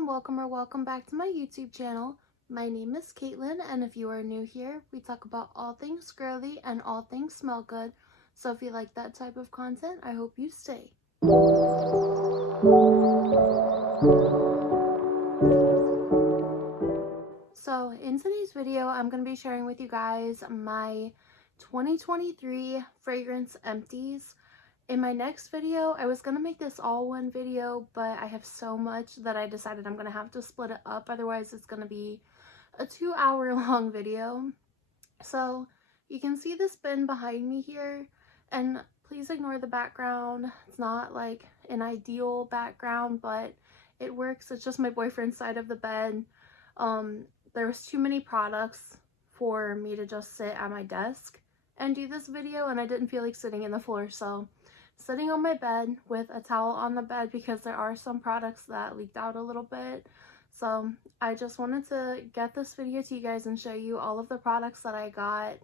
everyone, welcome back to my YouTube channel. My name is Caitlin, and if you are new here, we talk about all things girly and all things smell good. So if you like that type of content, I hope you stay. So in today's video, I'm going to be sharing with you guys my 2023 fragrance empties. In my next video, I was going to make this all one video, but I have so much that I decided I'm going to have to split it up. Otherwise, it's going to be a 2-hour long video. So you can see this bin behind me here, and please ignore the background. It's not like an ideal background, but it works. It's just my boyfriend's side of the bed. There was too many products for me to just sit at my desk and do this video, and I didn't feel like sitting in the floor, so sitting on my bed with a towel on the bed because there are some products that leaked out a little bit. So I just wanted to get this video to you guys and show you all of the products that I got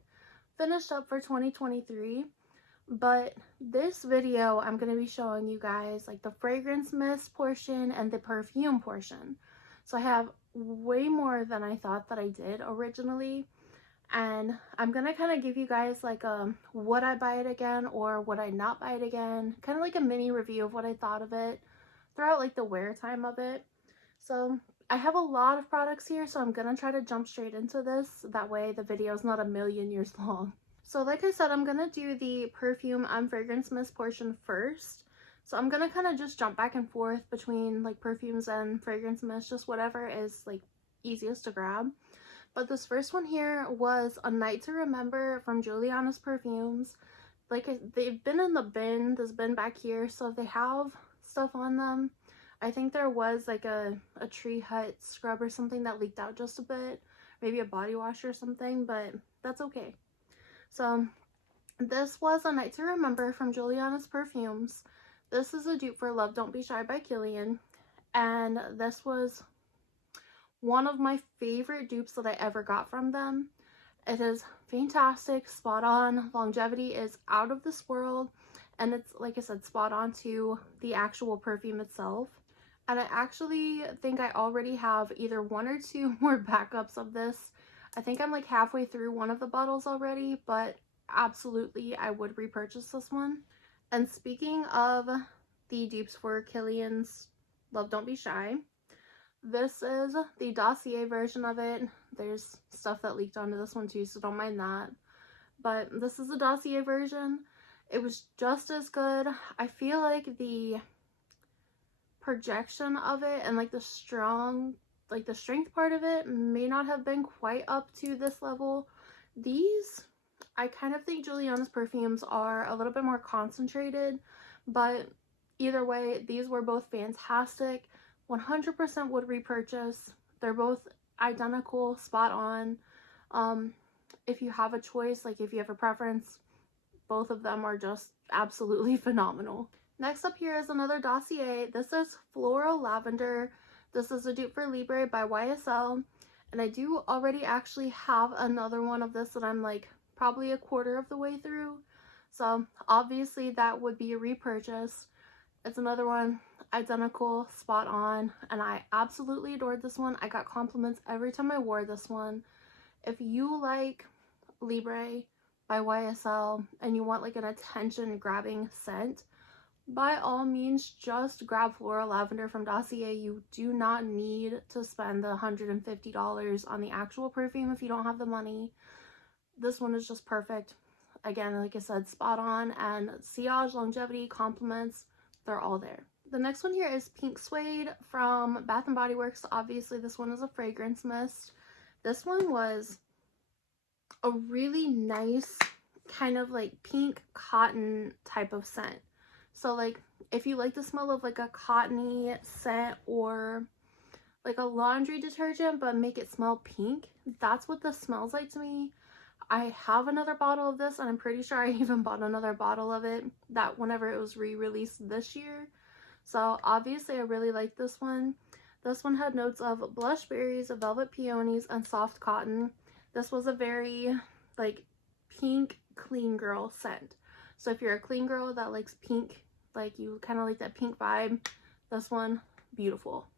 finished up for 2023. But this video, I'm going to be showing you guys like the fragrance mist portion and the perfume portion. So I have way more than I thought that I did originally. And I'm gonna kind of give you guys like would I buy it again or would I not buy it again, kind of like a mini review of what I thought of it throughout like the wear time of it. So I have a lot of products here, so I'm gonna try to jump straight into this, that way the video is not a million years long. So like I said, I'm gonna do the perfume and fragrance mist portion first. So I'm gonna kind of just jump back and forth between like perfumes and fragrance mist, just whatever is like easiest to grab. But this first one here was A Night to Remember from Juliana's Perfumes. Like, they've been in the bin, this bin back here, so they have stuff on them. I think there was like a tree hut scrub or something that leaked out just a bit. Maybe a body wash or something, but that's okay. So this was A Night to Remember from Juliana's Perfumes. This is a dupe for Love Don't Be Shy by Kilian. And this was one of my favorite dupes that I ever got from them. It is fantastic, spot on. Longevity is out of this world, and it's, like I said, spot on to the actual perfume itself. And I actually think I already have either 1 or 2 more backups of this. I think I'm like halfway through one of the bottles already, but absolutely I would repurchase this one. And speaking of the dupes for Kilian's Love Don't Be Shy, this is the dossier version of it. There's stuff that leaked onto this one too, so don't mind that. But this is the dossier version. It was just as good. I feel like the projection of it and like the strength part of it may not have been quite up to this level. These, I kind of think Juliana's Perfumes are a little bit more concentrated, but either way, these were both fantastic. 100% would repurchase. They're both identical, spot on. If you have a choice, like if you have a preference, both of them are just absolutely phenomenal. Next up here is another dossier. This is Floral Lavender. This is a dupe for Libre by YSL, and I do already actually have another one of this that I'm like probably a quarter of the way through, so obviously that would be a repurchase. It's another one, identical, spot on, and I absolutely adored this one. I got compliments every time I wore this one. If you like Libre by YSL and you want like an attention grabbing scent, by all means just grab Floral Lavender from Dossier. You do not need to spend the $150 on the actual perfume if you don't have the money. This one is just perfect. Again, like I said, spot on, and sillage, longevity, compliments, they're all there. The next one here is Pink Suede from Bath & Body Works. Obviously, this one is a fragrance mist. This one was a really nice kind of like pink cotton type of scent. So like if you like the smell of like a cottony scent or like a laundry detergent but make it smell pink, that's what this smells like to me. I have another bottle of this, and I'm pretty sure I even bought another bottle of it that whenever it was re-released this year. So obviously I really like this one. This one had notes of blush berries, velvet peonies, and soft cotton. This was a very like pink clean girl scent. So if you're a clean girl that likes pink, like you kind of like that pink vibe, this one, beautiful.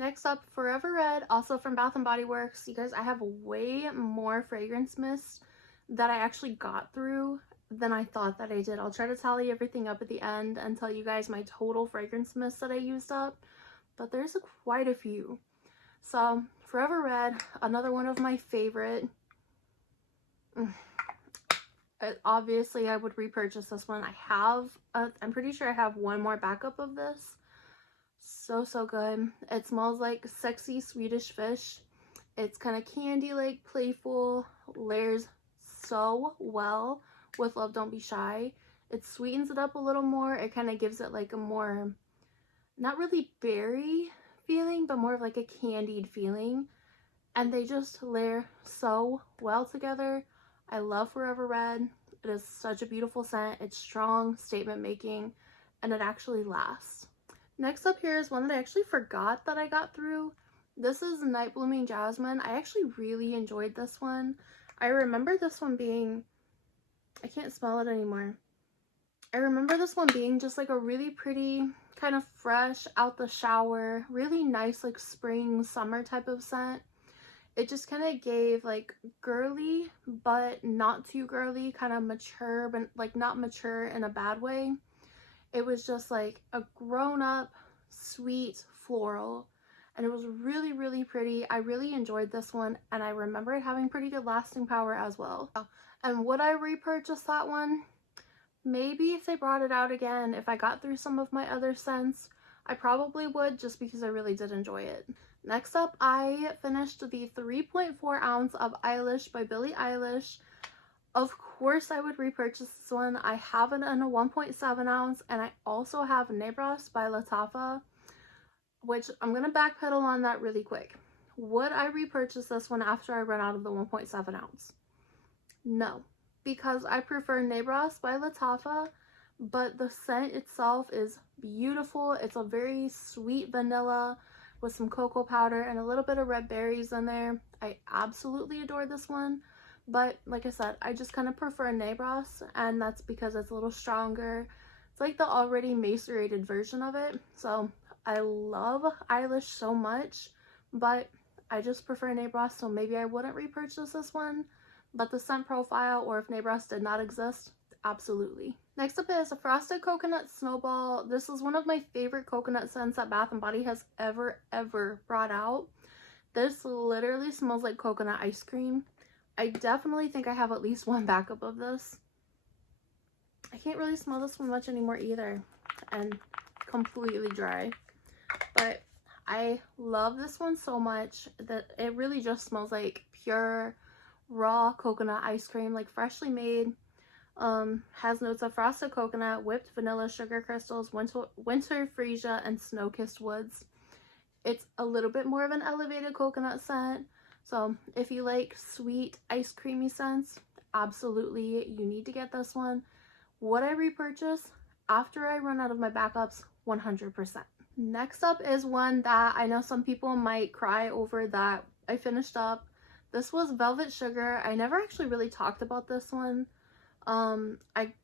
Next up, Forever Red, also from Bath & Body Works. You guys, I have way more fragrance mist that I actually got through than I thought that I did. I'll try to tally everything up at the end and tell you guys my total fragrance mist that I used up, but there's quite a few. So, Forever Red, another one of my favorite. Obviously, I would repurchase this one. I'm pretty sure I have one more backup of this. So good. It smells like sexy Swedish fish. It's kind of candy-like, playful, layers so well with Love Don't Be Shy. It sweetens it up a little more. It kind of gives it like a more, not really berry feeling, but more of like a candied feeling. And they just layer so well together. I love Forever Red. It is such a beautiful scent. It's strong, statement making, and it actually lasts. Next up here is one that I actually forgot that I got through. This is Night Blooming Jasmine. I actually really enjoyed this one. I remember this one being, I can't smell it anymore. I remember this one being just like a really pretty, kind of fresh, out the shower, really nice like spring, summer type of scent. It just kind of gave like girly, but not too girly, kind of mature, but like not mature in a bad way. It was just like a grown-up, sweet floral, and it was really, really pretty. I really enjoyed this one, and I remember it having pretty good lasting power as well. And would I repurchase that one? Maybe if they brought it out again, if I got through some of my other scents, I probably would, just because I really did enjoy it. Next up, I finished the 3.4 ounce of Eilish by Billie Eilish. Of course, I would repurchase this one. I have it in a 1.7 ounce, and I also have Nebras by Lattafa, which I'm going to backpedal on that really quick. Would I repurchase this one after I run out of the 1.7 ounce? No, because I prefer Nebras by Lattafa, but the scent itself is beautiful. It's a very sweet vanilla with some cocoa powder and a little bit of red berries in there. I absolutely adore this one. But like I said, I just kind of prefer Nebras, and that's because it's a little stronger. It's like the already macerated version of it. So I love Eilish so much, but I just prefer Nebras, so maybe I wouldn't repurchase this one. But the scent profile, or if Nebras did not exist, absolutely. Next up is a Frosted Coconut Snowball. This is one of my favorite coconut scents that Bath & Body has ever brought out. This literally smells like coconut ice cream. I definitely think I have at least one backup of this. I can't really smell this one much anymore either, and completely dry. But I love this one so much that it really just smells like pure raw coconut ice cream, like freshly made. Has notes of frosted coconut, whipped vanilla, sugar crystals, winter freesia, and snow-kissed woods. It's a little bit more of an elevated coconut scent. So if you like sweet, ice creamy scents, absolutely, you need to get this one. Would I repurchase? After I run out of my backups, 100%. Next up is one that I know some people might cry over that I finished up. This was Velvet Sugar. I never actually really talked about this one.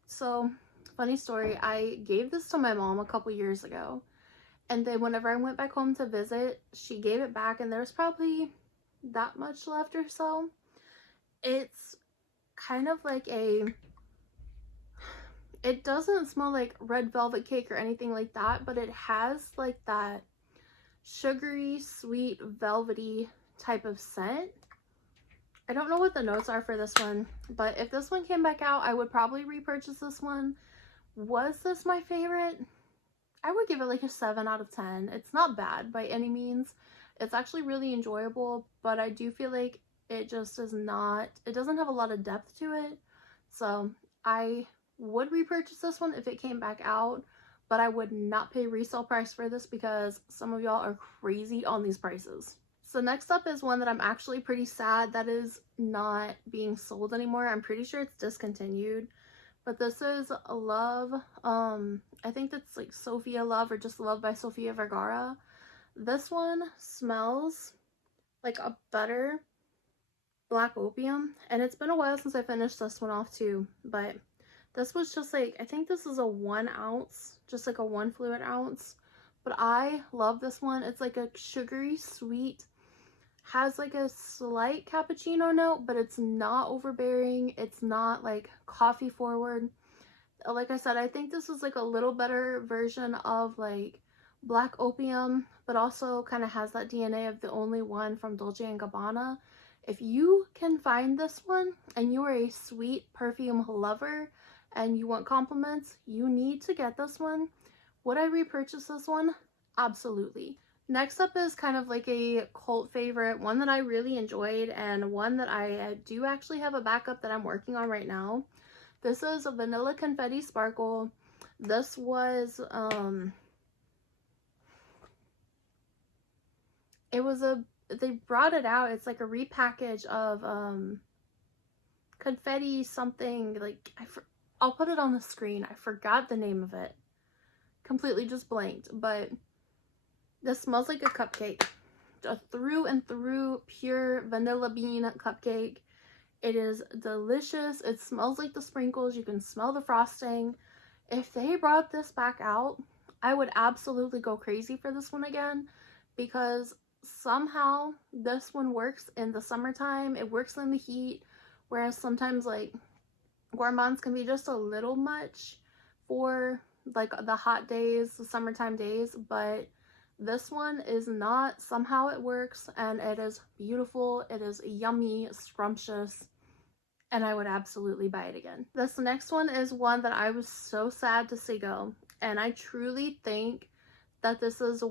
So funny story, I gave this to my mom a couple years ago, and then whenever I went back home to visit, she gave it back, and there's probably that much left or so. It's kind of like it doesn't smell like red velvet cake or anything like that, but it has like that sugary, sweet, velvety type of scent. I don't know what the notes are for this one, but if this one came back out, I would probably repurchase this one. Was this my favorite? I would give it like a 7 out of 10. It's not bad by any means. It's actually really enjoyable, but I do feel like it just is not, it doesn't have a lot of depth to it. So I would repurchase this one if it came back out, but I would not pay resale price for this because some of y'all are crazy on these prices. So next up is one that I'm actually pretty sad that is not being sold anymore. I'm pretty sure it's discontinued, but this is Love. I think that's like Sophia Love or just Love by Sofia Vergara. This one smells like a better black opium, and it's been a while since I finished this one off too, but this was just like, I think this is a 1 ounce, just like a 1 fluid ounce, but I love this one. It's like a sugary sweet, has like a slight cappuccino note, but it's not overbearing. It's not like coffee forward. Like I said, I think this is like a little better version of like Black Opium, but also kind of has that DNA of the only one from Dolce & Gabbana. If you can find this one and you are a sweet perfume lover and you want compliments, you need to get this one. Would I repurchase this one? Absolutely. Next up is kind of like a cult favorite, one that I really enjoyed and one that I do actually have a backup that I'm working on right now. This is a Vanilla Confetti Sparkle. This was, they brought it out. It's like a repackage of, confetti something, like, I'll put it on the screen. I forgot the name of it. Completely just blanked, but this smells like a cupcake. A through and through pure vanilla bean cupcake. It is delicious. It smells like the sprinkles. You can smell the frosting. If they brought this back out, I would absolutely go crazy for this one again, because somehow this one works in the summertime. It works in the heat, whereas sometimes like Gourmands can be just a little much for like the hot days, the summertime days, but this one is not. Somehow it works, and it is beautiful. It is yummy, scrumptious, and I would absolutely buy it again. This next one is one that I was so sad to see go, and I truly think that this is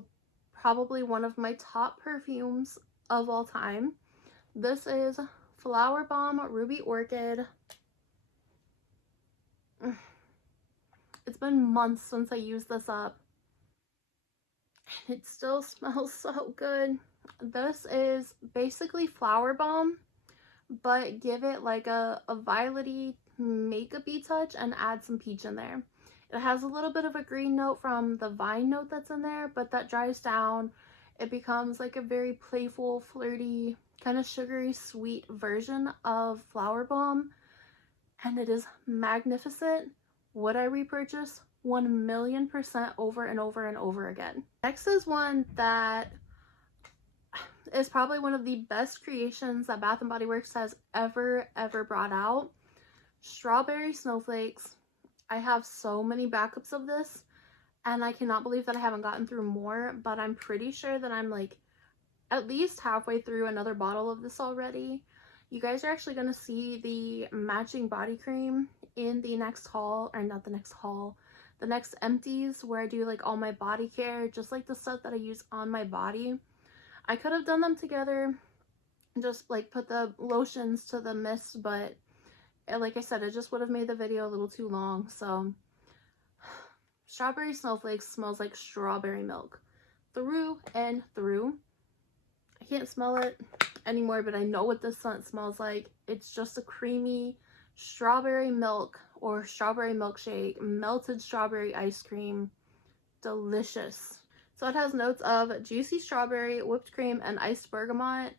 probably one of my top perfumes of all time. This is Flower Bomb Ruby Orchid. It's been months since I used this up. It still smells so good. This is basically Flower Bomb, but give it like a violety makeup-y touch and add some peach in there. It has a little bit of a green note from the vine note that's in there, but that dries down. It becomes like a very playful, flirty, kind of sugary sweet version of Flower Bomb, and it is magnificent. Would I repurchase? 1,000,000% over and over and over again. Next is one that is probably one of the best creations that Bath & Body Works has ever brought out. Strawberry Snowflakes. I have so many backups of this, and I cannot believe that I haven't gotten through more, but I'm pretty sure that I'm like at least halfway through another bottle of this already. You guys are actually going to see the matching body cream in the next haul, or not the next haul, the next Empties, where I do like all my body care, just like the stuff that I use on my body. I could have done them together, just like put the lotions to the mist, but like I said, it just would have made the video a little too long. So Strawberry Snowflakes smells like strawberry milk through and through. I can't smell it anymore, but I know what this scent smells like. It's just a creamy strawberry milk or strawberry milkshake, melted strawberry ice cream. Delicious. So it has notes of juicy strawberry, whipped cream, and iced bergamot.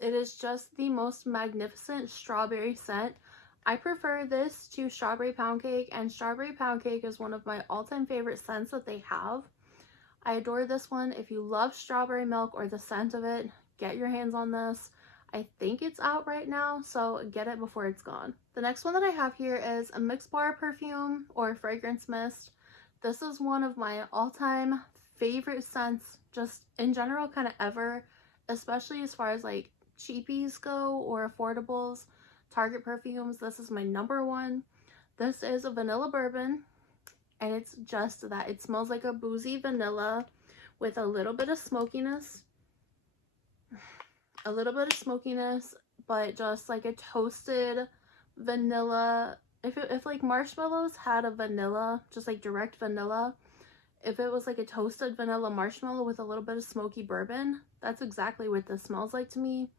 It is just the most magnificent strawberry scent. I prefer this to strawberry pound cake, and strawberry pound cake is one of my all-time favorite scents that they have. I adore this one. If you love strawberry milk or the scent of it, get your hands on this. I think it's out right now, so get it before it's gone. The next one that I have here is a Mix Bar Perfume or Fragrance Mist. This is one of my all-time favorite scents, just in general, kind of ever, especially as far as like cheapies go or affordables. Target perfumes, this is my number one. This is a vanilla bourbon, and it's just that. It smells like a boozy vanilla with a little bit of smokiness. But just like a toasted vanilla. If like marshmallows had a vanilla, just like direct vanilla, if it was like a toasted vanilla marshmallow with a little bit of smoky bourbon, that's exactly what this smells like to me.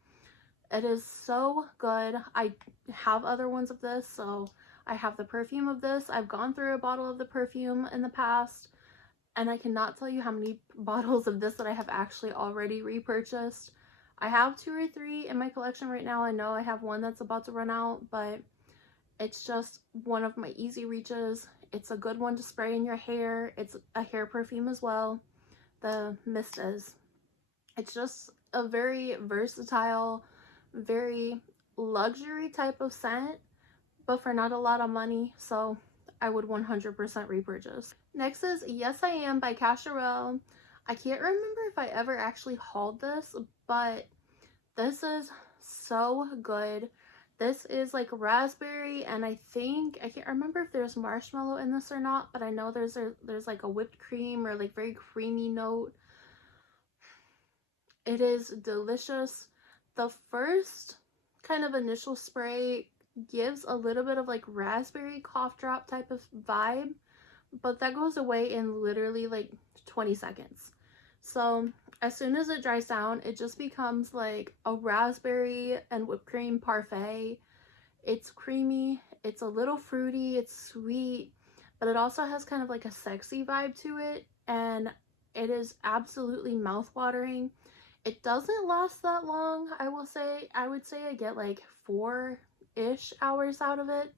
It is so good. I have other ones of this, so I have the perfume of this. I've gone through a bottle of the perfume in the past, and I cannot tell you how many bottles of this that I have actually already repurchased. I have 2 or 3 in my collection right now. I know I have one that's about to run out, but it's just one of my easy reaches. It's a good one to spray in your hair. It's a hair perfume as well. The mist is. It's just a very versatile, very luxury type of scent, but for not a lot of money, so I would 100% repurchase. Next is Yes I Am by Cacharel. I can't remember if I ever actually hauled this, but this is so good. This is like raspberry, and I can't remember if there's marshmallow in this or not, but I know there's like a whipped cream or like very creamy note. It is delicious. The first kind of initial spray gives a little bit of like raspberry cough drop type of vibe, but that goes away in literally like 20 seconds. So as soon as it dries down, it just becomes like a raspberry and whipped cream parfait. It's creamy, it's a little fruity, it's sweet, but it also has kind of like a sexy vibe to it, and it is absolutely mouth-watering. It doesn't last that long, I would say I get like 4-ish hours out of it.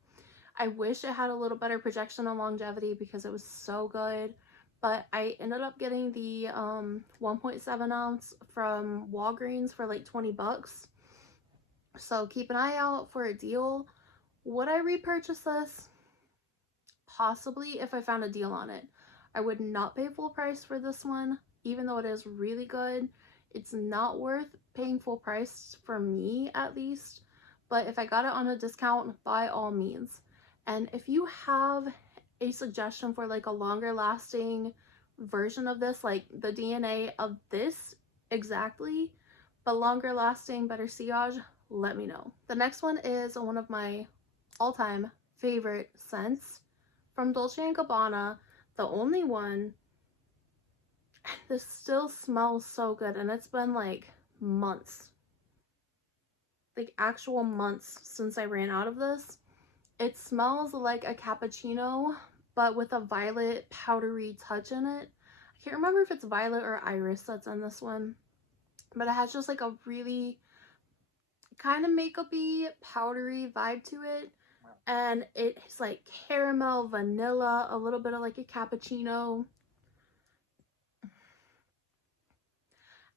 I wish it had a little better projection and longevity because it was so good, but I ended up getting the 1.7 ounce from Walgreens for like 20 bucks. So keep an eye out for a deal. Would I repurchase this? Possibly, if I found a deal on it. I would not pay full price for this one, even though it is really good. It's not worth paying full price for me, at least, but if I got it on a discount, by all means. And if you have a suggestion for like a longer lasting version of this, like the DNA of this exactly, but longer lasting, better sillage, let me know. The next one is one of my all-time favorite scents from Dolce & Gabbana, the only one. This still smells so good, and it's been like months, like actual months since I ran out of this. It smells like a cappuccino, but with a violet powdery touch in it. I can't remember if it's violet or iris that's in this one, but it has just like a really kind of makeup-y powdery vibe to it, and it's like caramel, vanilla, a little bit of like a cappuccino,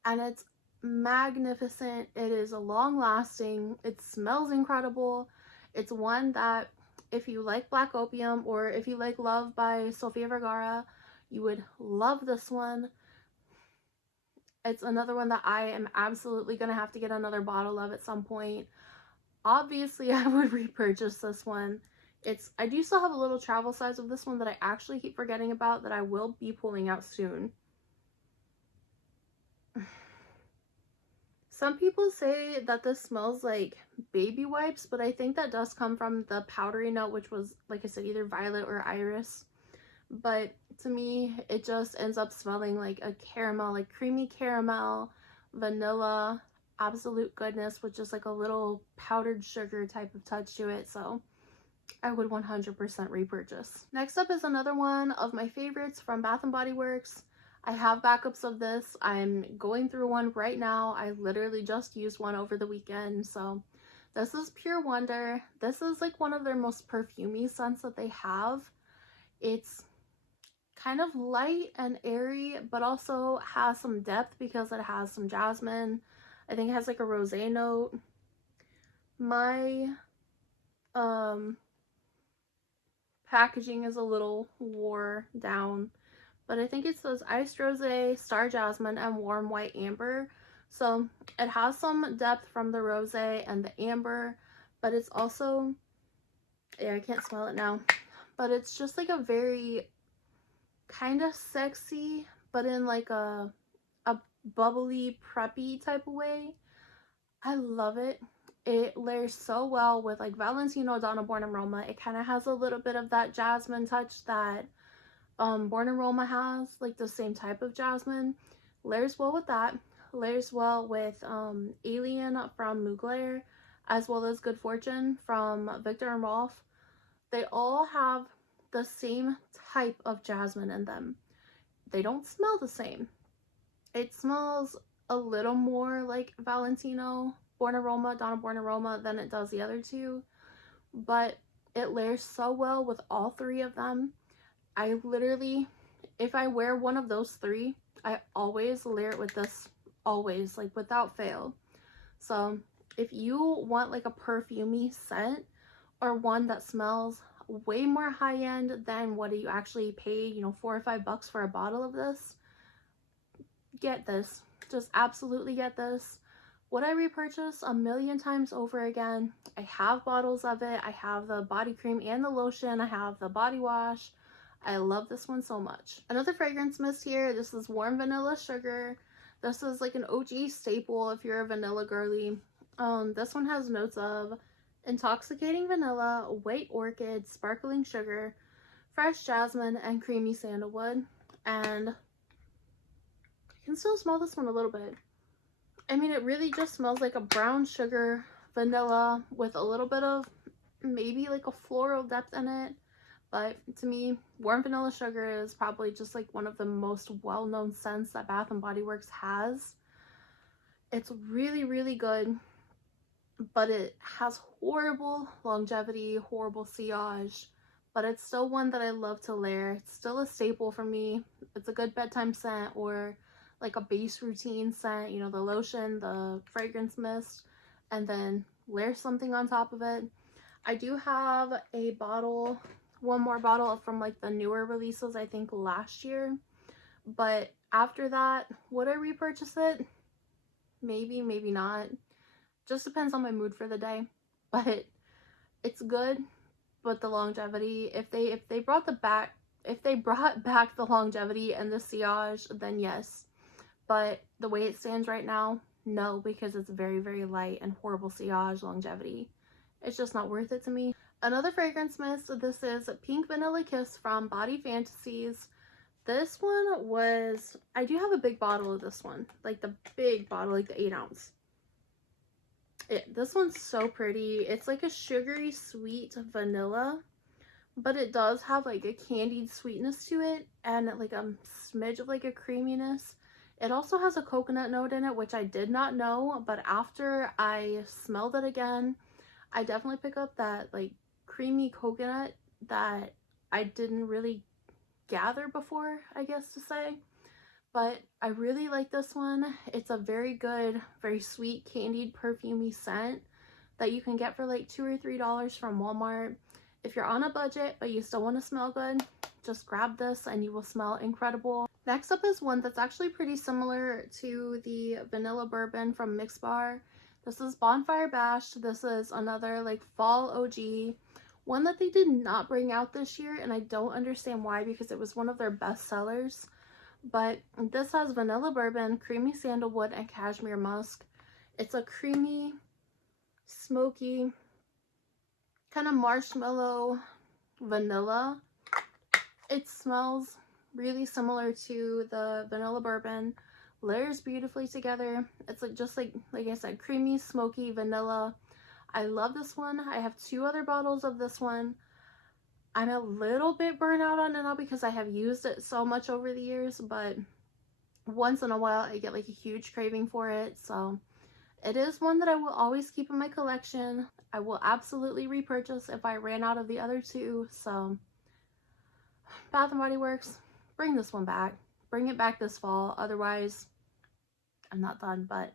and it's magnificent. It is long lasting. It smells incredible. It's one that if you like Black Opium or if you like Love by Sofia Vergara, you would love this one. It's another one that I am absolutely gonna have to get another bottle of at some point. Obviously, I would repurchase this one. I do still have a little travel size of this one that I actually keep forgetting about that I will be pulling out soon. Some people say that this smells like baby wipes, but I think that does come from the powdery note, which was, like I said, either violet or iris. But to me, it just ends up smelling like a caramel, like creamy caramel, vanilla, absolute goodness with just like a little powdered sugar type of touch to it. So I would 100% repurchase. Next up is another one of my favorites from Bath & Body Works. I have backups of this. I'm going through one right now. I literally just used one over the weekend. So this is Pure Wonder. This is like one of their most perfumey scents that they have. It's kind of light and airy, but also has some depth because it has some jasmine. I think it has like a rosé note. My packaging is a little wore down, but I think it says iced rosé, star jasmine, and warm white amber. So it has some depth from the rosé and the amber, but it's also, yeah, I can't smell it now, but it's just like a very kind of sexy, but in like a bubbly, preppy type of way. I love it. It layers so well with like Valentino Donna Born Aroma. It kind of has a little bit of that jasmine touch that Born Aroma has, like the same type of jasmine. Layers well with that. Layers well with Alien from Mugler, as well as Good Fortune from Viktor and Rolf. They all have the same type of jasmine in them. They don't smell the same. It smells a little more like Valentino Born Aroma, Donna Born Aroma than it does the other two, but it layers so well with all three of them. I literally, if I wear one of those three, I always layer it with this, always, like without fail. So if you want like a perfumey scent or one that smells way more high-end than what you actually pay, you know, $4 or $5 for a bottle of this, get this. Just absolutely get this. Would I repurchase a million times over again? I have bottles of it. I have the body cream and the lotion. I have the body wash. I love this one so much. Another fragrance mist here. This is Warm Vanilla Sugar. This is like an OG staple if you're a vanilla girly. This one has notes of intoxicating vanilla, white orchid, sparkling sugar, fresh jasmine, and creamy sandalwood. And I can still smell this one a little bit. I mean, it really just smells like a brown sugar vanilla with a little bit of maybe like a floral depth in it. But to me, Warm Vanilla Sugar is probably just like one of the most well-known scents that Bath & Body Works has. It's really, really good, but it has horrible longevity, horrible sillage, but it's still one that I love to layer. It's still a staple for me. It's a good bedtime scent or like a base routine scent, you know, the lotion, the fragrance mist, and then layer something on top of it. I do have a bottle, one more bottle from like the newer releases, I think last year, but after that, would I repurchase it? Maybe, maybe not. Just depends on my mood for the day. But it's good, but the longevity, if they brought back the longevity and the sillage, then yes. But the way it stands right now, no, because it's very, very light and horrible sillage, longevity. It's just not worth it to me. Another fragrance mist, this is Pink Vanilla Kiss from Body Fantasies. This one was, I do have a big bottle of this one, like the big bottle, like the 8 ounce. This one's so pretty. It's like a sugary sweet vanilla, but it does have like a candied sweetness to it and like a smidge of like a creaminess. It also has a coconut note in it, which I did not know, but after I smelled it again, I definitely pick up that like creamy coconut that I didn't really gather before, I guess to say. But I really like this one. It's a very good, very sweet, candied, perfumey scent that you can get for like $2 or $3 from Walmart. If you're on a budget but you still want to smell good, just grab this and you will smell incredible. Next up is one that's actually pretty similar to the Vanilla Bourbon from Mix Bar. This is Bonfire Bash. This is another like fall OG. One that they did not bring out this year, and I don't understand why, because it was one of their best sellers. But this has Vanilla Bourbon, Creamy Sandalwood, and Cashmere Musk. It's a creamy, smoky, kind of marshmallow vanilla. It smells really similar to the Vanilla Bourbon. Layers beautifully together. It's like just like I said, creamy, smoky, vanilla. I love this one. I have 2 other bottles of this one. I'm a little bit burnt out on it now because I have used it so much over the years, but once in a while I get like a huge craving for it. So it is one that I will always keep in my collection. I will absolutely repurchase if I ran out of the other 2. So Bath & Body Works, bring this one back. Bring it back this fall. Otherwise, I'm not done. But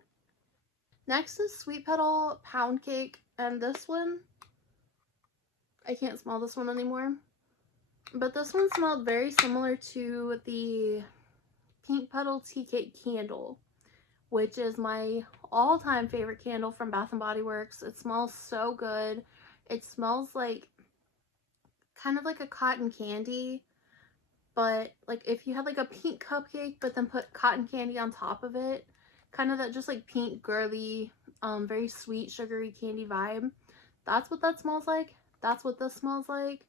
next is Sweet Petal Pound Cake. And this one, I can't smell this one anymore. But this one smelled very similar to the Pink Petal Tea Cake Candle, which is my all-time favorite candle from Bath & Body Works. It smells so good. It smells like kind of like a cotton candy, but like if you had like a pink cupcake but then put cotton candy on top of it, kind of that just like pink girly, very sweet sugary candy vibe. That's what that smells like. That's what this smells like.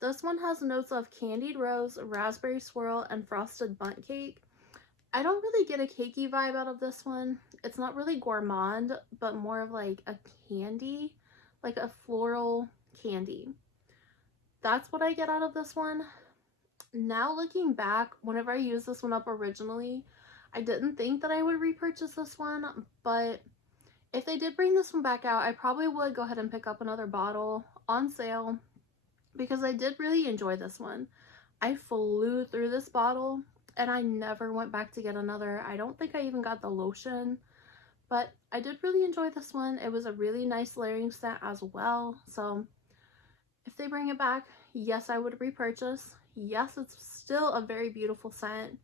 This one has notes of candied rose, raspberry swirl, and frosted bundt cake. I don't really get a cakey vibe out of this one. It's not really gourmand, but more of like a candy, like a floral candy. That's what I get out of this one. Now looking back, whenever I used this one up originally, I didn't think that I would repurchase this one, but if they did bring this one back out, I probably would go ahead and pick up another bottle on sale because I did really enjoy this one. I flew through this bottle and I never went back to get another. I don't think I even got the lotion, but I did really enjoy this one. It was a really nice layering scent as well. So if they bring it back, yes, I would repurchase. Yes, it's still a very beautiful scent.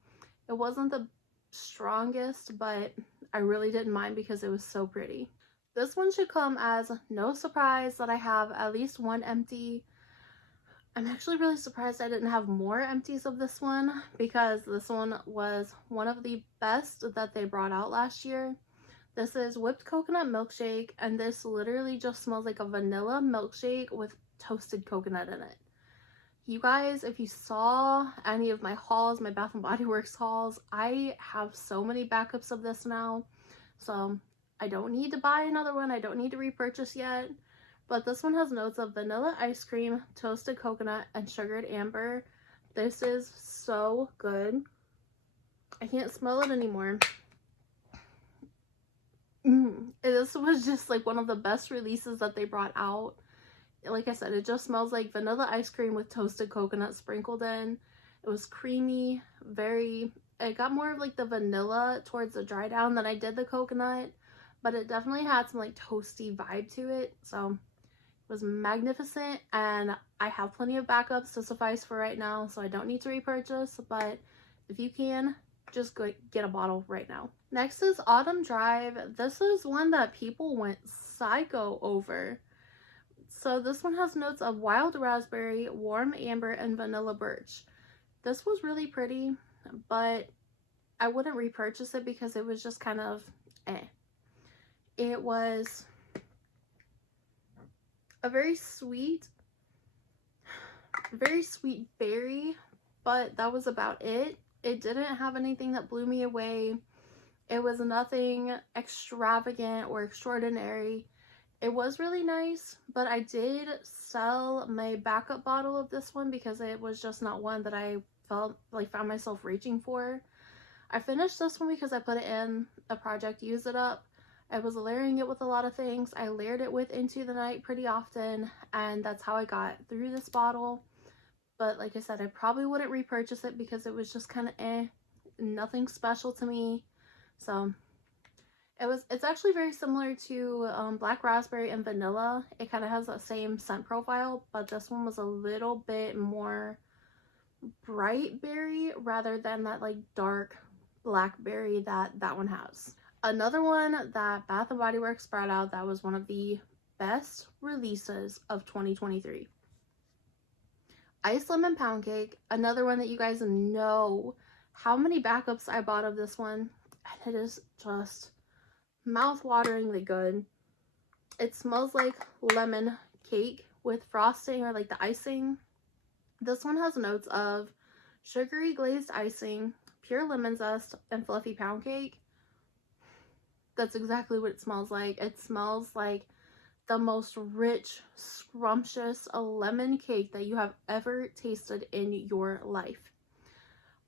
It wasn't the strongest, but I really didn't mind because it was so pretty. This one should come as no surprise that I have at least one empty. I'm actually really surprised I didn't have more empties of this one because this one was one of the best that they brought out last year. This is whipped coconut milkshake, and this literally just smells like a vanilla milkshake with toasted coconut in it. You guys, if you saw any of my hauls, my Bath & Body Works hauls, I have so many backups of this now. So I don't need to buy another one. I don't need to repurchase yet. But this one has notes of vanilla ice cream, toasted coconut, and sugared amber. This is so good. I can't smell it anymore. This was just like one of the best releases that they brought out. Like I said, it just smells like vanilla ice cream with toasted coconut sprinkled in. It was creamy, it got more of like the vanilla towards the dry down than I did the coconut, but it definitely had some like toasty vibe to it. So it was magnificent, and I have plenty of backups to suffice for right now, so I don't need to repurchase, but if you can, just go get a bottle right now. Next is Autumn Drive. This is one that people went psycho over. So this one has notes of wild raspberry, warm amber, and vanilla birch. This was really pretty, but I wouldn't repurchase it because it was just kind of eh. It was a very sweet berry, but that was about it. It didn't have anything that blew me away. It was nothing extravagant or extraordinary. It was really nice, but I did sell my backup bottle of this one because it was just not one that I found myself reaching for. I finished this one because I put it in a project, Use It Up. I was layering it with a lot of things. I layered it with Into the Night pretty often, and that's how I got through this bottle. But like I said, I probably wouldn't repurchase it because it was just kind of nothing special to me. So it's actually very similar to Black Raspberry and Vanilla. It kind of has that same scent profile, but this one was a little bit more bright berry rather than that like dark blackberry that one has. Another one that Bath & Body Works brought out that was one of the best releases of 2023. Ice Lemon Pound Cake, another one that you guys know how many backups I bought of this one, and it is just mouth-wateringly good. It smells like lemon cake with frosting or like the icing. This one has notes of sugary glazed icing, pure lemon zest, and fluffy pound cake. That's exactly what it smells like. It smells like the most rich, scrumptious lemon cake that you have ever tasted in your life.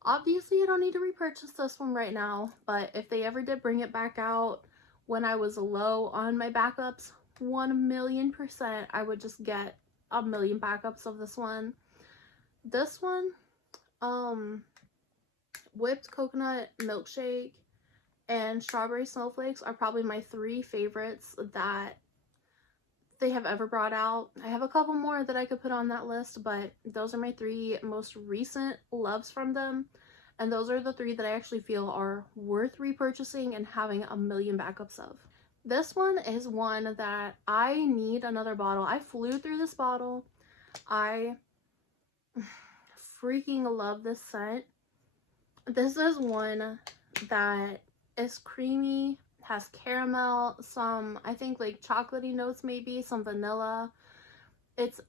Obviously, I don't need to repurchase this one right now, but if they ever did bring it back out when I was low on my backups, 1,000,000% I would just get a million backups of this one. This one, whipped coconut milkshake and strawberry snowflakes are probably my 3 favorites that they have ever brought out. I have a couple more that I could put on that list, but those are my 3 most recent loves from them, and those are the 3 that I actually feel are worth repurchasing and having a million backups of. This one is one that I need another bottle. I flew through this bottle. I freaking love this scent. This is one that is creamy, has caramel, some, I think like chocolatey notes maybe, some vanilla. It's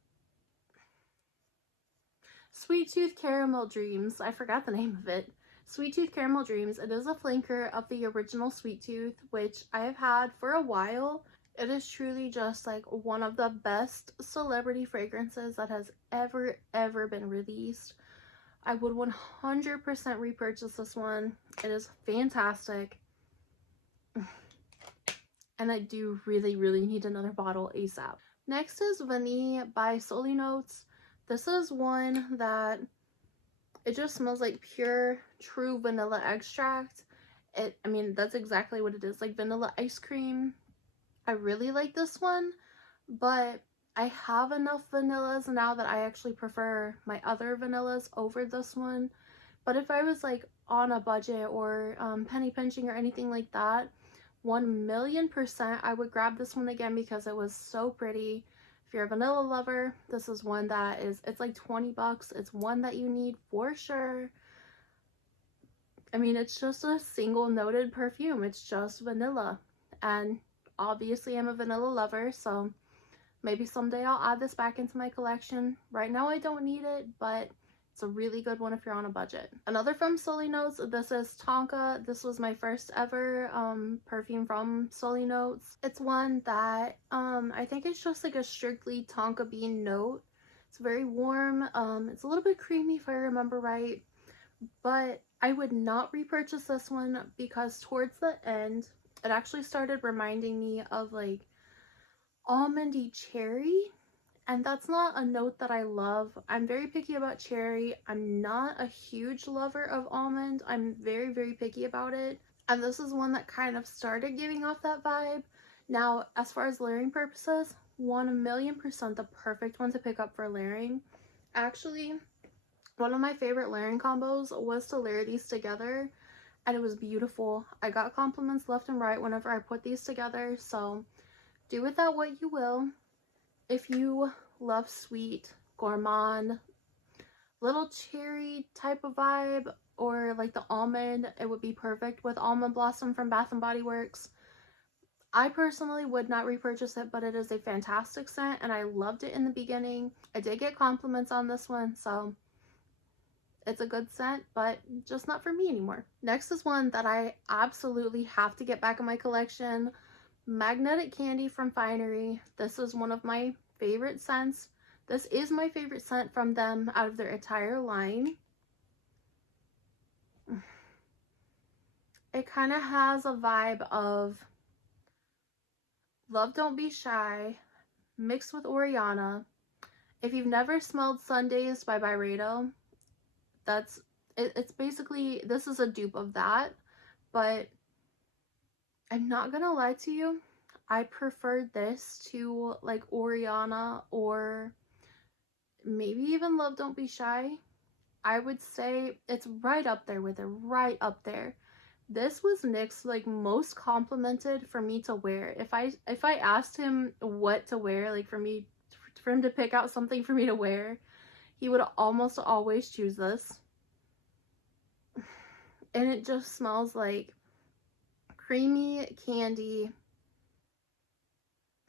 Sweet Tooth Caramel Dreams. I forgot the name of it. Sweet Tooth Caramel Dreams. It is a flanker of the original Sweet Tooth, which I have had for a while. It is truly just like one of the best celebrity fragrances that has ever been released. I would 100% repurchase this one. It is fantastic. And I do really need another bottle ASAP. Next is Vanille by Soli Notes. This is one that It just smells like pure, true vanilla extract. I mean, that's exactly what it is, like vanilla ice cream. I really like this one, but I have enough vanillas now that I actually prefer my other vanillas over this one. But if I was like on a budget or penny pinching or anything like that, 1,000,000% I would grab this one again because it was so pretty. If you're a vanilla lover, this is one that it's like 20 bucks. It's one that you need for sure. I mean, it's just a single noted perfume. It's just vanilla. And obviously I'm a vanilla lover, so maybe someday I'll add this back into my collection. Right now I don't need it, but it's a really good one if you're on a budget. Another from Sully Notes, this is Tonka. This was my first ever perfume from Sully Notes. It's one that I think it's just like a strictly Tonka bean note. It's very warm. It's a little bit creamy if I remember right, but I would not repurchase this one because towards the end, it actually started reminding me of like almondy cherry, and that's not a note that I love. I'm very picky about cherry. I'm not a huge lover of almond. I'm very, very picky about it. And this is one that kind of started giving off that vibe. Now, as far as layering purposes, 1,000,000% the perfect one to pick up for layering. Actually, one of my favorite layering combos was to layer these together, and it was beautiful. I got compliments left and right whenever I put these together, so do with that what you will. If you love sweet, gourmand, little cherry type of vibe, or like the almond, it would be perfect with Almond Blossom from Bath & Body Works. I personally would not repurchase it, but it is a fantastic scent, and I loved it in the beginning. I did get compliments on this one, so it's a good scent, but just not for me anymore. Next is one that I absolutely have to get back in my collection. Magnetic Candy from Finery. This is one of my favorite scents. This is my favorite scent from them out of their entire line. It kind of has a vibe of Love Don't Be Shy mixed with Oriana. If you've never smelled Sundays by Byredo, it's basically, this is a dupe of that, but I'm not gonna lie to you, I preferred this to like Oriana or maybe even Love Don't Be Shy. I would say it's right up there with it, right up there. This was Nick's like most complimented for me to wear. If I asked him what to wear, like for him to pick out something for me to wear, he would almost always choose this. And it just smells like creamy candy.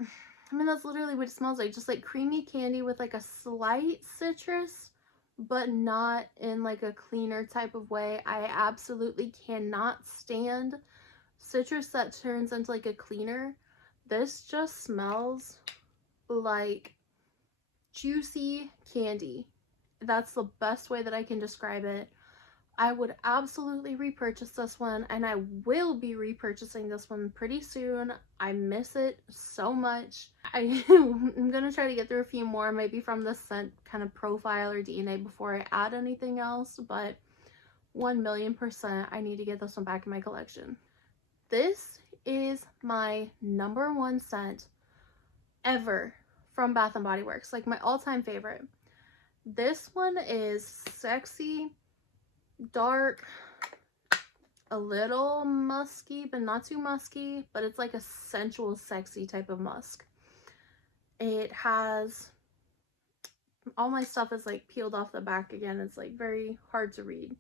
I mean, that's literally what it smells like. Just like creamy candy with like a slight citrus, but not in like a cleaner type of way. I absolutely cannot stand citrus that turns into like a cleaner. This just smells like juicy candy. That's the best way that I can describe it. I would absolutely repurchase this one, and I will be repurchasing this one pretty soon. I miss it so much. I'm gonna try to get through a few more, maybe from the scent kind of profile or DNA before I add anything else, but 1,000,000% I need to get this one back in my collection. This is my #1 scent ever from Bath & Body Works, like my all-time favorite. This one is sexy, dark, a little musky, but not too musky, but it's like a sensual, sexy type of musk. It has, all my stuff is like peeled off the back again. It's like very hard to read,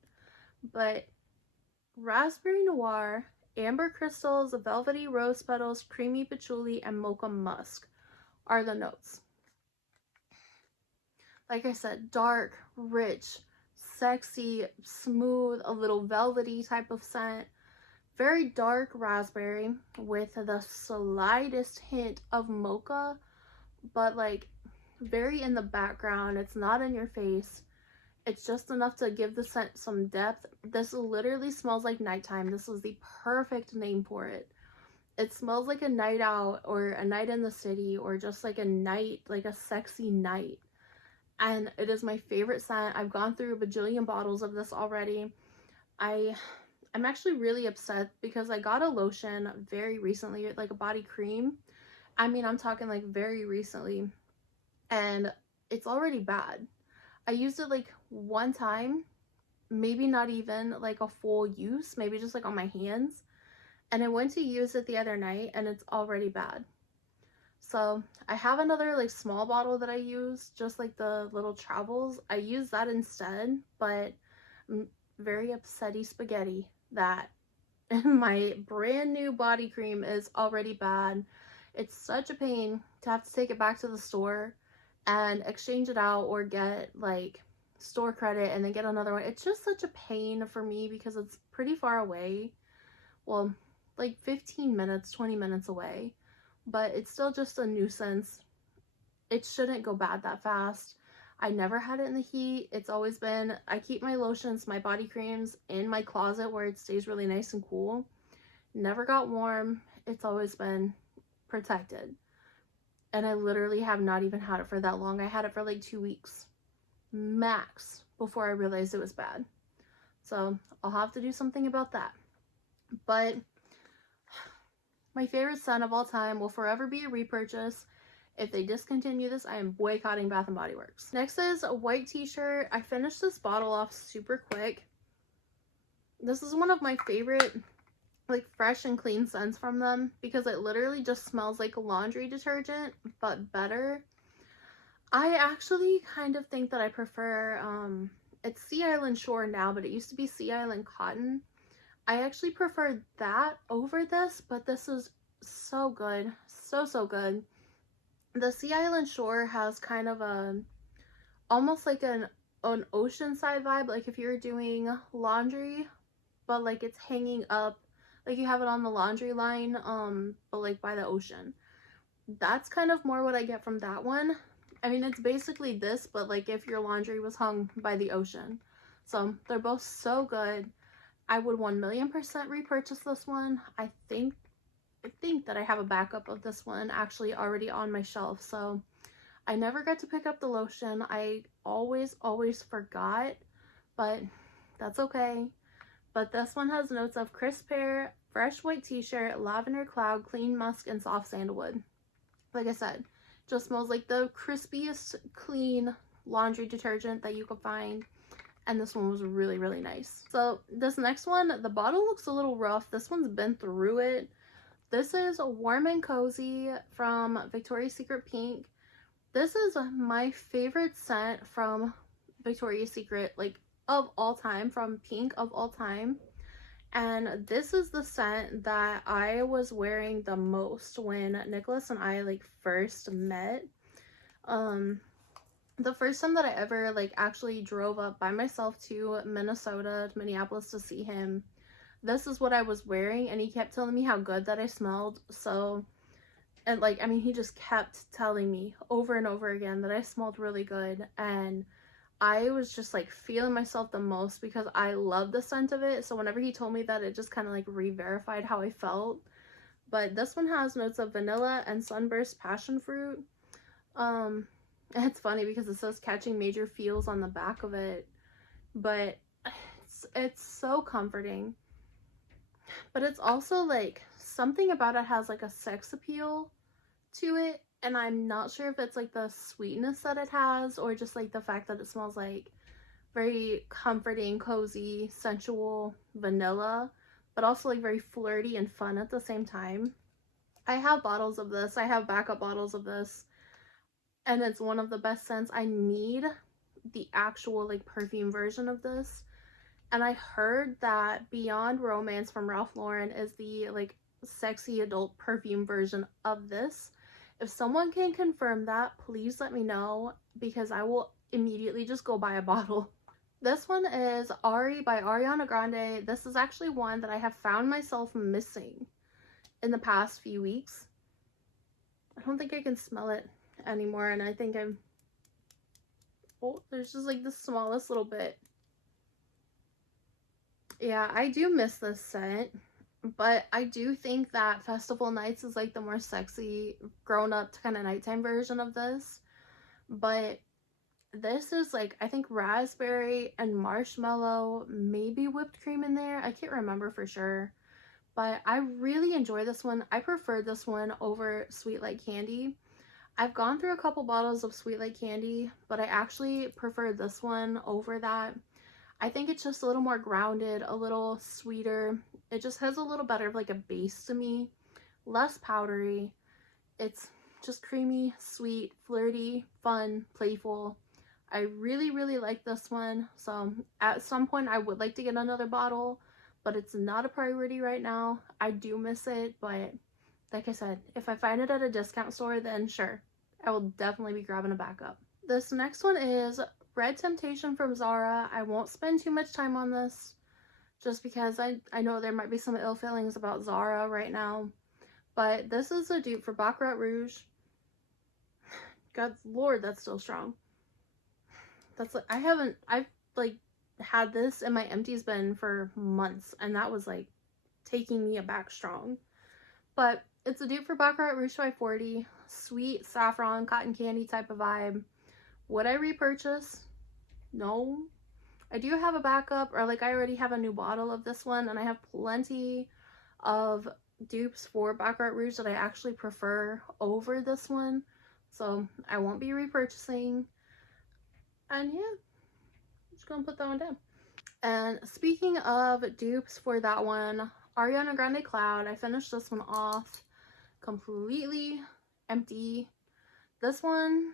but raspberry noir, amber crystals, velvety rose petals, creamy patchouli, and mocha musk are the notes. Like I said, dark, rich, sexy, smooth, a little velvety type of scent. Very dark raspberry with the slightest hint of mocha, but like very in the background. It's not in your face. It's just enough to give the scent some depth. This literally smells like nighttime. This is the perfect name for it. It smells like a night out or a night in the city or just like a night, like a sexy night. and it is my favorite scent. I've gone through a bajillion bottles of this already. I'm actually really upset because I got a lotion very recently, like a body cream. I mean, I'm talking like very recently, and it's already bad. I used it like one time, maybe not even like a full use, maybe just like on my hands. And I went to use it the other night and it's already bad. So I have another like small bottle that I use, just like the little travels. I use that instead, but I'm very upsetty spaghetti that my brand new body cream is already bad. It's such a pain to have to take it back to the store and exchange it out or get like store credit and then get another one. It's just such a pain for me because it's pretty far away. Well, like 15 minutes, 20 minutes away, but it's still just a nuisance. It shouldn't go bad that fast. I never had it in the heat. It's always been, I keep my lotions, my body creams in my closet where it stays really nice and cool. Never got warm. It's always been protected. And I literally have not even had it for that long. I had it for like 2 weeks max before I realized it was bad. So I'll have to do something about that. But my favorite scent of all time will forever be a repurchase. If they discontinue this, I am boycotting Bath & Body Works. Next is a white t-shirt. I finished this bottle off super quick. This is one of my favorite like fresh and clean scents from them because it literally just smells like laundry detergent, but better. I actually kind of think that I prefer, it's Sea Island Shore now, but it used to be Sea Island Cotton. I actually prefer that over this, but this is so good. So good. The Sea Island Shore has kind of a, almost like an oceanside vibe, like if you're doing laundry, but like it's hanging up, like you have it on the laundry line, but like by the ocean. That's kind of more what I get from that one. I mean, it's basically this, but like if your laundry was hung by the ocean. So they're both so good. I would 1,000,000% repurchase this one. I think that I have a backup of this one actually already on my shelf. So I never got to pick up the lotion. I always forgot, but that's okay. But this one has notes of crisp pear, fresh white t-shirt, lavender cloud, clean musk, and soft sandalwood. Like I said, just smells like the crispiest clean laundry detergent that you could find. And this one was really nice. So this next one, the bottle looks a little rough. This one's been through it. This is Warm and Cozy from Victoria's Secret Pink. This is my favorite scent from Victoria's Secret, like of all time, from Pink of all time. And this is the scent that I was wearing the most when Nicholas and I like first met. The first time that I ever like actually drove up by myself to Minnesota, to Minneapolis to see him, this is what I was wearing, and he kept telling me how good that I smelled. So, and like, I mean, he just kept telling me over and over again that I smelled really good, and I was just like feeling myself the most because I love the scent of it. So whenever he told me that, it just kind of like re-verified how I felt. But this one has notes of vanilla and sunburst passion fruit. It's funny because it says catching major feels on the back of it, but it's so comforting. But it's also like something about it has like a sex appeal to it, and I'm not sure if it's like the sweetness that it has or just like the fact that it smells like very comforting, cozy, sensual vanilla, but also like very flirty and fun at the same time. I have bottles of this. I have backup bottles of this, and it's one of the best scents. I need the actual like perfume version of this. And I heard that Beyond Romance from Ralph Lauren is the like sexy adult perfume version of this. If someone can confirm that, please let me know because I will immediately just go buy a bottle. This one is Ari by Ariana Grande. This is actually one that I have found myself missing in the past few weeks. I don't think I can smell it anymore, and I think oh, there's just like the smallest little bit. Yeah, I do miss this scent, but I do think that Festival Nights is like the more sexy, grown-up kind of nighttime version of this. But This is like, I think raspberry and marshmallow, maybe whipped cream in there. I can't remember for sure, but I really enjoy this one. I prefer this one over Sweet Like Candy. I've gone through a couple bottles of Sweet Like Candy, but I actually prefer this one over that. I think it's just a little more grounded, a little sweeter. It just has a little better of like a base to me, less powdery. It's just creamy, sweet, flirty, fun, playful. I really, really like this one. So at some point I would like to get another bottle, but it's not a priority right now. I do miss it, but like I said, if I find it at a discount store, then sure, I will definitely be grabbing a backup. This next one is Red Temptation from Zara. I won't spend too much time on this just because I know there might be some ill feelings about Zara right now. But this is a dupe for Baccarat Rouge. God Lord, that's still strong. That's like, I've like had this in my empties bin for months, and that was like taking me aback strong. But it's a dupe for Baccarat Rouge by 40. Sweet saffron, cotton candy type of vibe. Would I repurchase? No. I do have a backup, or like I already have a new bottle of this one, and I have plenty of dupes for Baccarat Rouge that I actually prefer over this one. So I won't be repurchasing. And yeah, I'm just gonna put that one down. And speaking of dupes for that one, Ariana Grande Cloud, I finished this one off completely empty. This one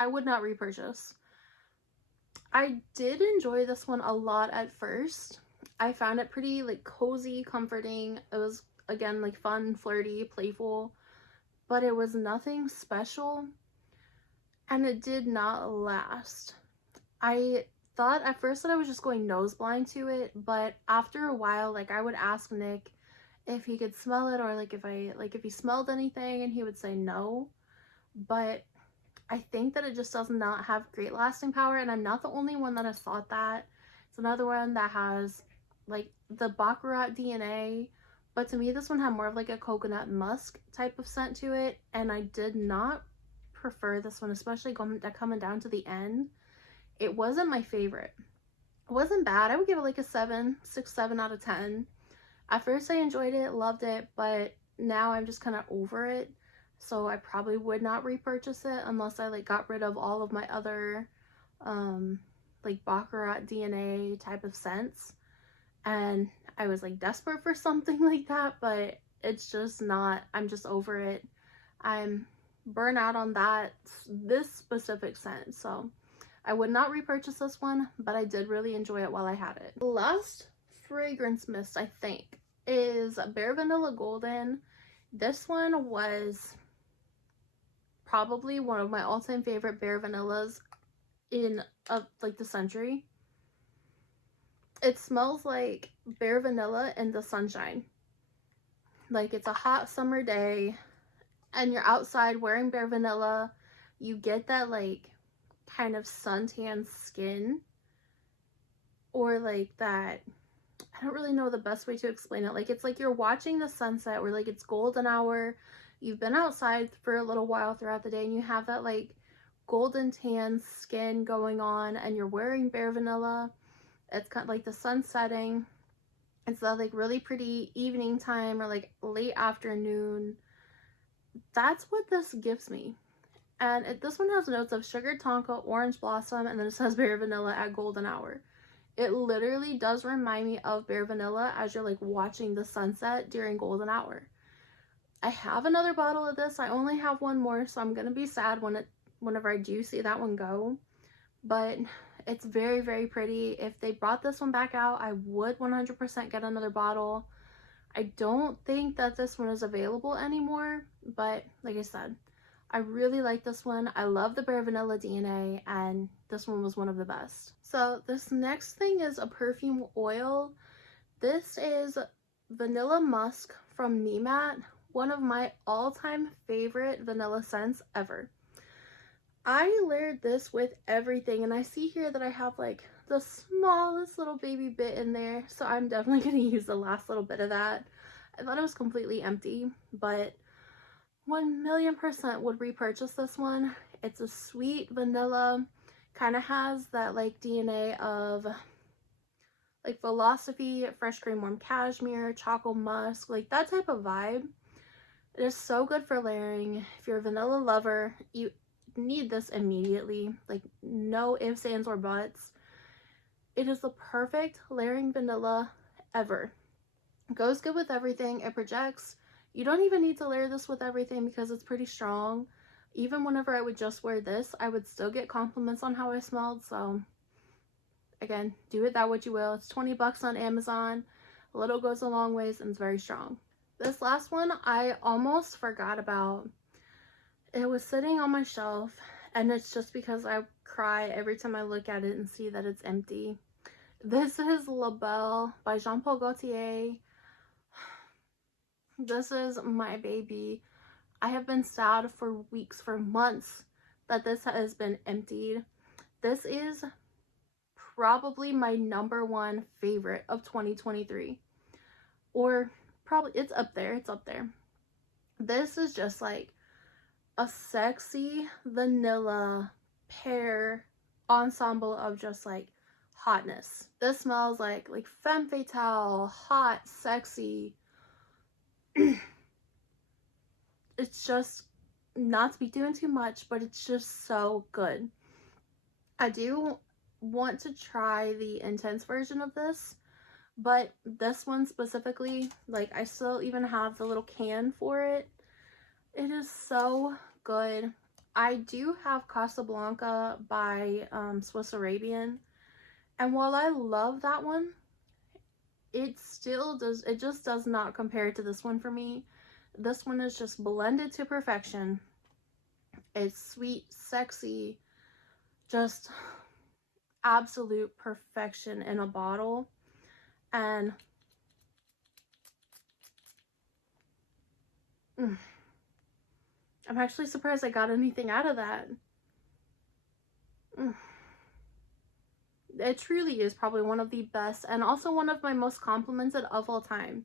I would not repurchase. I did enjoy this one a lot at first. I found it pretty like cozy, comforting. It was again like fun, flirty, playful, but it was nothing special, and it did not last. I thought at first that I was just going nose blind to it, but after a while, like I would ask Nick if he could smell it, or like if he smelled anything, and he would say no. But I think that it just does not have great lasting power, and I'm not the only one that has thought that. It's another one that has like the Baccarat DNA, but to me this one had more of like a coconut musk type of scent to it, and I did not prefer this one, especially coming down to the end. It wasn't my favorite. It wasn't bad. I would give it like a 6, 7 out of 10. At first I enjoyed it, loved it, but now I'm just kind of over it. So I probably would not repurchase it unless I like got rid of all of my other like Baccarat DNA type of scents, and I was like desperate for something like that. But it's just not, I'm just over it. I'm burnt out on this specific scent, so I would not repurchase this one, but I did really enjoy it while I had it. The last fragrance mist I think is Bare Vanilla Golden. This one was probably one of my all-time favorite Bare Vanillas in like the century. It smells like Bare Vanilla in the sunshine. Like it's a hot summer day and you're outside wearing Bare Vanilla, you get that like kind of suntan skin, or like that, I don't really know the best way to explain it. Like it's like you're watching the sunset, or like it's golden hour. You've been outside for a little while throughout the day, and you have that like golden tan skin going on, and you're wearing Bare Vanilla. It's kind of like the sun setting. It's that like really pretty evening time or like late afternoon. That's what this gives me. And this one has notes of sugar tonka, orange blossom, and then it says Bare Vanilla at golden hour. It literally does remind me of Bare Vanilla as you're like watching the sunset during golden hour. I have another bottle of this. I only have one more, so I'm gonna be sad whenever I do see that one go. But it's very, very pretty. If they brought this one back out, I would 100% get another bottle. I don't think that this one is available anymore, but like I said, I really like this one. I love the Bare Vanilla DNA, and this one was one of the best. So this next thing is a perfume oil. This is Vanilla Musk from Nemat, one of my all-time favorite vanilla scents ever. I layered this with everything, and I see here that I have like the smallest little baby bit in there, so I'm definitely going to use the last little bit of that. I thought it was completely empty, but 1,000,000% would repurchase this one. It's a sweet vanilla. Kind of has that like DNA of like Philosophy, Fresh Cream Warm Cashmere, Chocolate Musk, like that type of vibe. It is so good for layering. If you're a vanilla lover, you need this immediately. Like no ifs, ands, or buts. It is the perfect layering vanilla ever. It goes good with everything. It projects. You don't even need to layer this with everything because it's pretty strong. Even whenever I would just wear this, I would still get compliments on how I smelled. So again, do it that what you will. It's 20 bucks on Amazon. A little goes a long ways and it's very strong. This last one I almost forgot about. It was sitting on my shelf and it's just because I cry every time I look at it and see that it's empty. This is La Belle by Jean Paul Gaultier. This is my baby. I have been sad for weeks, for months, that this has been emptied. This is probably my #1 favorite of 2023. Or probably, it's up there, it's up there. This is just like a sexy vanilla pear ensemble of just like hotness. This smells like femme fatale, hot, sexy. It's just, not to be doing too much, but it's just so good. I do want to try the intense version of this, but this one specifically, like I still even have the little can for it. It is so good. I do have Casablanca by Swiss Arabian, and while I love that one, it just does not compare to this one for me. This one is just blended to perfection. It's sweet, sexy, just absolute perfection in a bottle. And I'm actually surprised I got anything out of that. It truly is probably one of the best and also one of my most complimented of all time.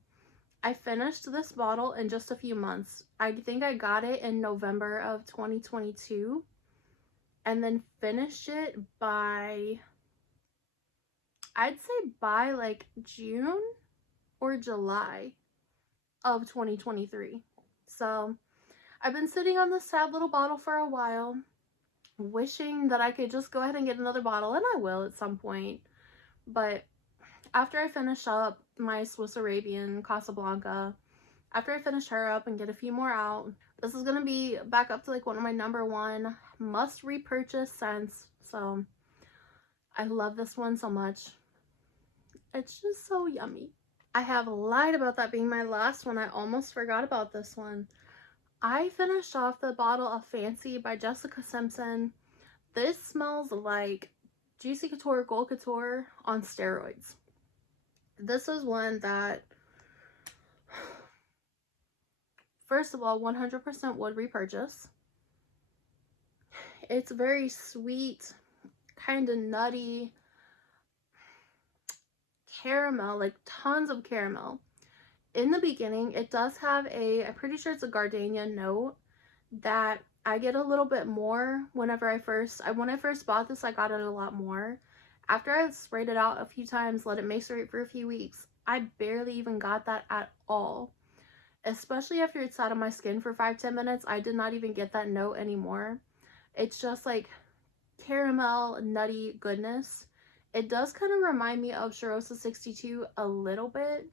I finished this bottle in just a few months. I think I got it in November of 2022 and then finished it by, I'd say by like June or July of 2023. So I've been sitting on this sad little bottle for a while, wishing that I could just go ahead and get another bottle, and I will at some point. But after I finish up my Swiss Arabian Casablanca, after I finish her up and get a few more out, this is going to be back up to like one of my #1 must repurchase scents. So I love this one so much. It's just so yummy. I have lied about that being my last one. I almost forgot about this one. I finished off the bottle of Fancy by Jessica Simpson. This smells like Juicy Couture Gold Couture on steroids. This is one that, first of all, 100% would repurchase. It's very sweet, kind of nutty, caramel, like tons of caramel. In the beginning, it does have I'm pretty sure it's a gardenia note that I get a little bit more whenever when I first bought this, I got it a lot more. After I sprayed it out a few times, let it macerate for a few weeks, I barely even got that at all. Especially after it sat on my skin for 5-10 minutes, I did not even get that note anymore. It's just like caramel, nutty goodness. It does kind of remind me of Charosa 62 a little bit.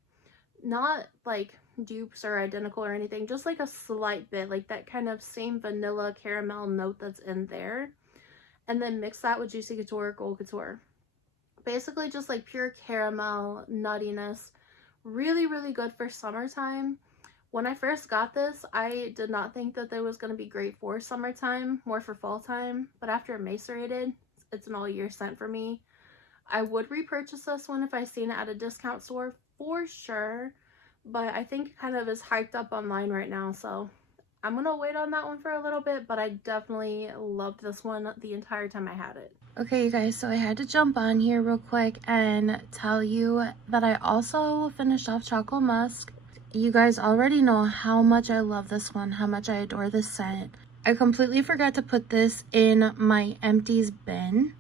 Not like dupes or identical or anything, just like a slight bit, like that kind of same vanilla caramel note that's in there. And then mix that with Juicy Couture Gold Couture. Basically just like pure caramel nuttiness. Really, really good for summertime. When I first got this, I did not think that it was going to be great for summertime, more for fall time. But after it macerated, it's an all year scent for me. I would repurchase this one if I seen it at a discount store for sure. But I think it kind of is hyped up online right now. So I'm going to wait on that one for a little bit. But I definitely loved this one the entire time I had it. Okay, you guys, so I had to jump on here real quick and tell you that I also finished off Chocolate Musk. You guys already know how much I love this one, how much I adore this scent. I completely forgot to put this in my Empties bin.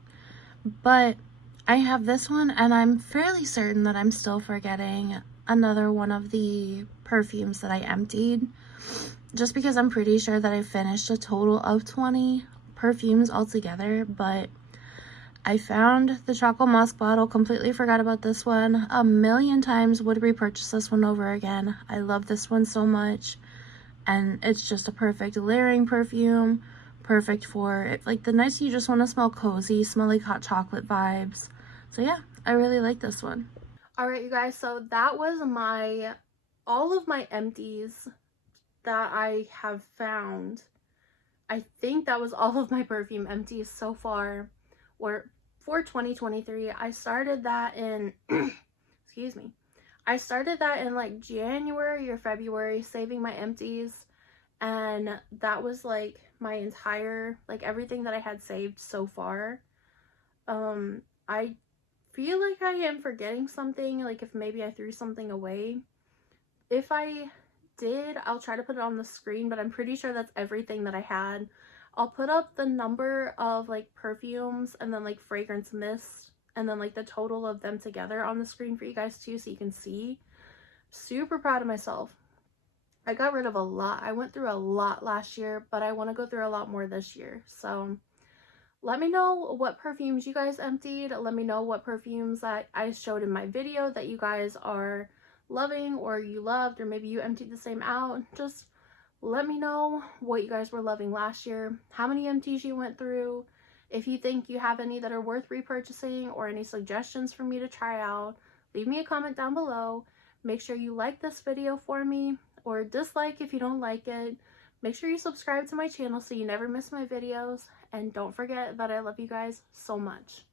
But I have this one, and I'm fairly certain that I'm still forgetting another one of the perfumes that I emptied, just because I'm pretty sure that I finished a total of 20 perfumes altogether. But I found the chocolate musk bottle, completely forgot about this one a million times, would repurchase this one over again. I love this one so much, and it's just a perfect layering perfume, perfect for it, like the nights you just want to smell cozy, smell like hot chocolate vibes. So yeah, I really like this one. All right, you guys, so that was all of my empties that I have found. I think that was all of my perfume empties so far, or for 2023. I started that in excuse me, I started that in like January or February, saving my empties, and that was like my entire, like everything that I had saved so far. I feel like I am forgetting something, like if maybe I threw something away. If I did, I'll try to put it on the screen, but I'm pretty sure that's everything that I had. I'll put up the number of like perfumes and then like fragrance mist and then like the total of them together on the screen for you guys too, so you can see. Super proud of myself. I got rid of a lot. I went through a lot last year, but I want to go through a lot more this year. So let me know what perfumes you guys emptied. Let me know what perfumes that I showed in my video that you guys are loving or you loved, or maybe you emptied the same out. Just let me know what you guys were loving last year, how many empties you went through. If you think you have any that are worth repurchasing or any suggestions for me to try out, leave me a comment down below. Make sure you like this video for me, or dislike if you don't like it. Make sure you subscribe to my channel so you never miss my videos, and don't forget that I love you guys so much.